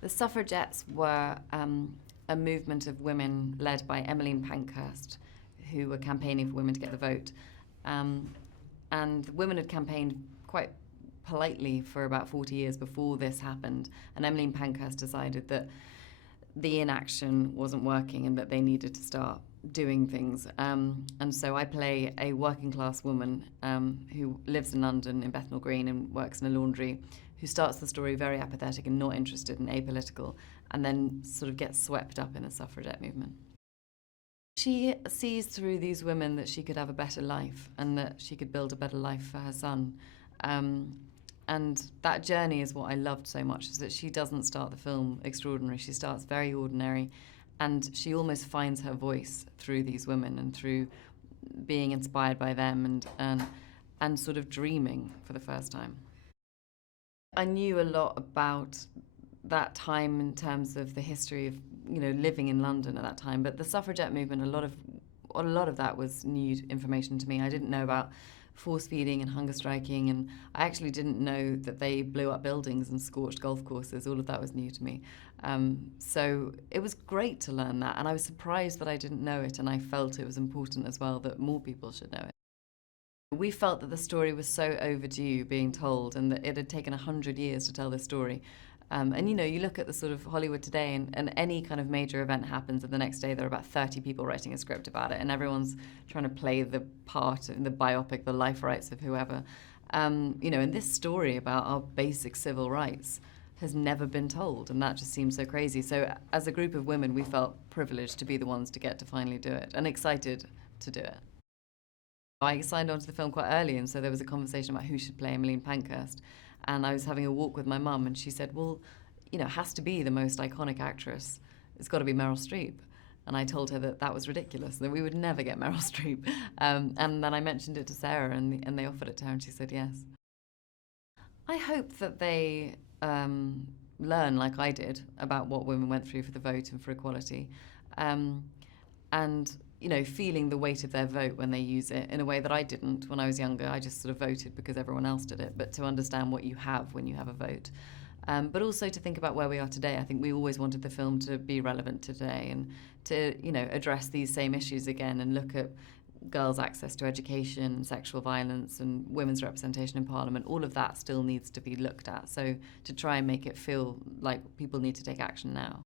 The Suffragettes were a movement of women led by Emmeline Pankhurst, who were campaigning for women to get the vote. And women had campaigned quite politely for about 40 years before this happened. And Emmeline Pankhurst decided that the inaction wasn't working and that they needed to start doing things. And so I play a working class woman who lives in London in Bethnal Green and works in a laundry, who starts the story very apathetic and not interested and apolitical, and then sort of gets swept up in the suffragette movement. She sees through these women that she could have a better life and that she could build a better life for her son. And that journey is what I loved so much, is that she doesn't start the film extraordinary. She starts very ordinary, and she almost finds her voice through these women and through being inspired by them and sort of dreaming for the first time. I knew a lot about that time in terms of the history of, living in London at that time, but the suffragette movement, a lot of that was new information to me. I didn't know about force feeding and hunger striking, and I actually didn't know that they blew up buildings and scorched golf courses. All of that was new to me. So it was great to learn that, and I was surprised that I didn't know it, and I felt it was important as well that more people should know it. We felt that the story was so overdue being told, and that it had taken 100 years to tell this story. And you look at the sort of Hollywood today, and any kind of major event happens, and the next day there are about 30 people writing a script about it, and everyone's trying to play the part in the biopic, the life rights of whoever. And this story about our basic civil rights has never been told, and that just seems so crazy. So as a group of women, we felt privileged to be the ones to get to finally do it, and excited to do it. I signed on to the film quite early, and so there was a conversation about who should play Emmeline Pankhurst. And I was having a walk with my mum, and she said, well, it has to be the most iconic actress. It's got to be Meryl Streep. And I told her that was ridiculous, that we would never get Meryl Streep. And then I mentioned it to Sarah, and they offered it to her, and she said yes. I hope that they learn, like I did, about what women went through for the vote and for equality. And feeling the weight of their vote when they use it in a way that I didn't when I was younger. I just sort of voted because everyone else did it, but to understand what you have when you have a vote. But also to think about where we are today. I think we always wanted the film to be relevant today and to, address these same issues again and look at girls' access to education, sexual violence, and women's representation in Parliament. All of that still needs to be looked at. So to try and make it feel like people need to take action now.